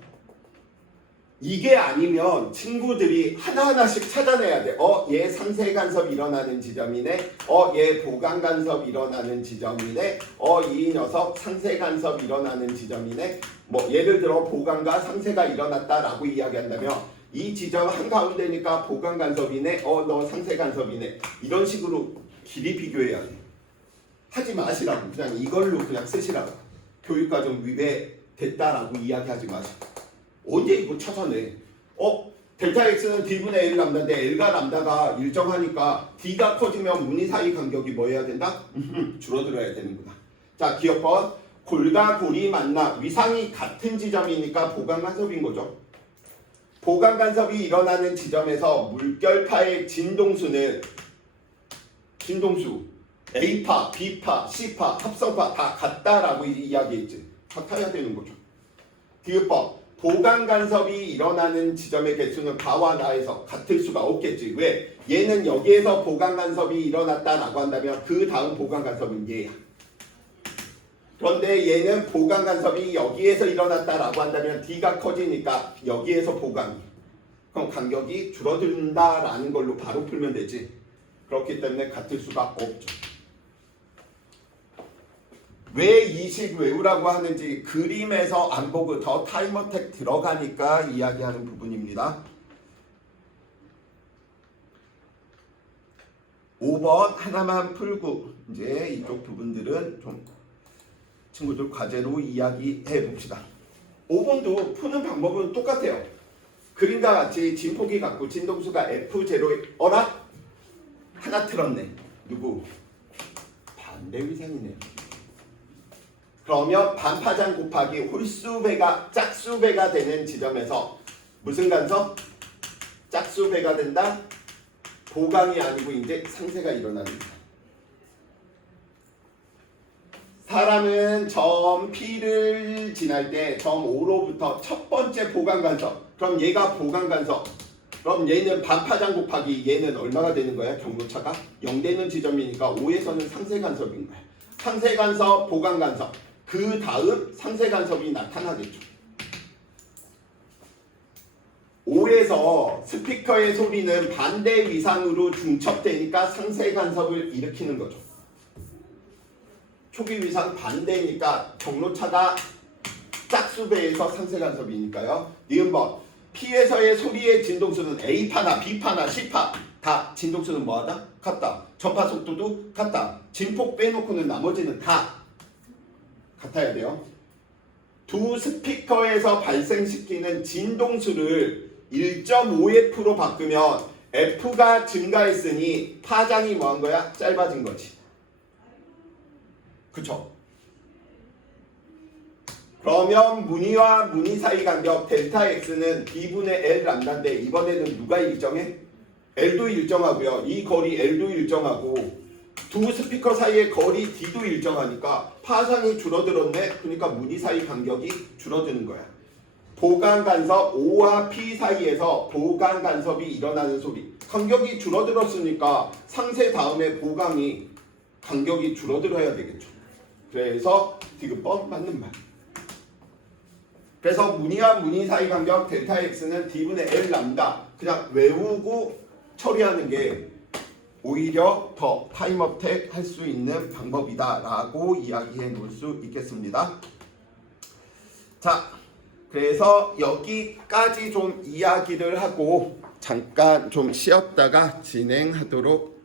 이게 아니면 친구들이 하나하나씩 찾아내야 돼. 얘 상쇄 간섭 일어나는 지점이네. 얘 보강 간섭 일어나는 지점이네. 이 녀석 상쇄 간섭 일어나는 지점이네. 뭐 예를 들어 보강과 상쇄가 일어났다라고 이야기한다면 이 지점 한가운데니까 보강 간섭이네. 너 상쇄 간섭이네. 이런 식으로 길이 비교해야 돼. 하지 마시라고. 그냥 이걸로 그냥 쓰시라고. 교육과정 위배됐다라고 이야기하지 마세요. 언제 이거 찾아내? 델타 X는 D분의 L 람다인데 L과 람다가 일정하니까 D가 커지면 무늬 사이 간격이 뭐 해야 된다? 줄어들어야 되는구나. 자, 기억번. 골과 골이 만나 위상이 같은 지점이니까 보강 간섭인 거죠. 보강 간섭이 일어나는 지점에서 물결파의 진동수는 진동수 A파, B파, C파, 합성파 다 같다라고 이야기했지. 같아야 되는 거죠. 디귿번. 보강 간섭이 일어나는 지점의 개수는 가와 나에서 같을 수가 없겠지. 왜? 얘는 여기에서 보강 간섭이 일어났다라고 한다면 그 다음 보강 간섭은 얘야. 그런데 얘는 보강 간섭이 여기에서 일어났다라고 한다면 D가 커지니까 여기에서 보강이. 그럼 간격이 줄어든다라는 걸로 바로 풀면 되지. 그렇기 때문에 같을 수가 없죠. 왜 이 식 외우라고 하는지 그림에서 안 보고 더 타임어택 들어가니까 이야기하는 부분입니다. 5번 하나만 풀고 이제 이쪽 부분들은 좀 친구들 과제로 이야기해 봅시다. 5번도 푸는 방법은 똑같아요. 그림과 같이 진폭이 같고 진동수가 F0에 어라? 하나 틀었네. 누구? 반대 위상이네요. 그러면 반파장 곱하기 홀수배가 짝수배가 되는 지점에서 무슨 간섭? 짝수배가 된다? 보강이 아니고 이제 상쇄가 일어납니다. 사람은 점 P를 지날 때 점 O로부터 첫 번째 보강 간섭. 그럼 얘가 보강 간섭. 그럼 얘는 반파장 곱하기 얘는 얼마가 되는 거야? 경로차가 0 되는 지점이니까 5에서는 상쇄 간섭인 거야. 상쇄 간섭, 보강 간섭. 그 다음 상쇄 간섭이 나타나겠죠. 5에서 스피커의 소리는 반대 위상으로 중첩되니까 상쇄 간섭을 일으키는 거죠. 초기 위상 반대니까 경로차가 짝수배에서 상쇄 간섭이니까요. 니은번 P에서의 소리의 진동수는 A파나 B파나 C파 다 진동수는 뭐하다? 같다. 전파 속도도 같다. 진폭 빼놓고는 나머지는 다 같아야 돼요. 두 스피커에서 발생시키는 진동수를 1.5F로 바꾸면 F가 증가했으니 파장이 뭐한 거야? 짧아진 거지. 그쵸? 그러면 무늬와 무늬 사이 간격 델타 X는 D분의 L 람다인데 이번에는 누가 일정해? L도 일정하고요. 이 거리 L도 일정하고 두 스피커 사이의 거리 D도 일정하니까 파장이 줄어들었네. 그러니까 무늬 사이 간격이 줄어드는 거야. 보강 간섭 O와 P 사이에서 보강 간섭이 일어나는 소리. 간격이 줄어들었으니까 상쇄 다음에 보강이 간격이 줄어들어야 되겠죠. 그래서 디귿번 맞는 말. 그래서 무늬와 무늬 사이 간격 델타 X는 D분의 L 람다 그냥 외우고 처리하는 게 오히려 더 타임어택 할 수 있는 방법이다 라고 이야기해 놓을 수 있겠습니다. 자, 그래서 여기까지 좀 이야기를 하고 잠깐 좀 쉬었다가 진행하도록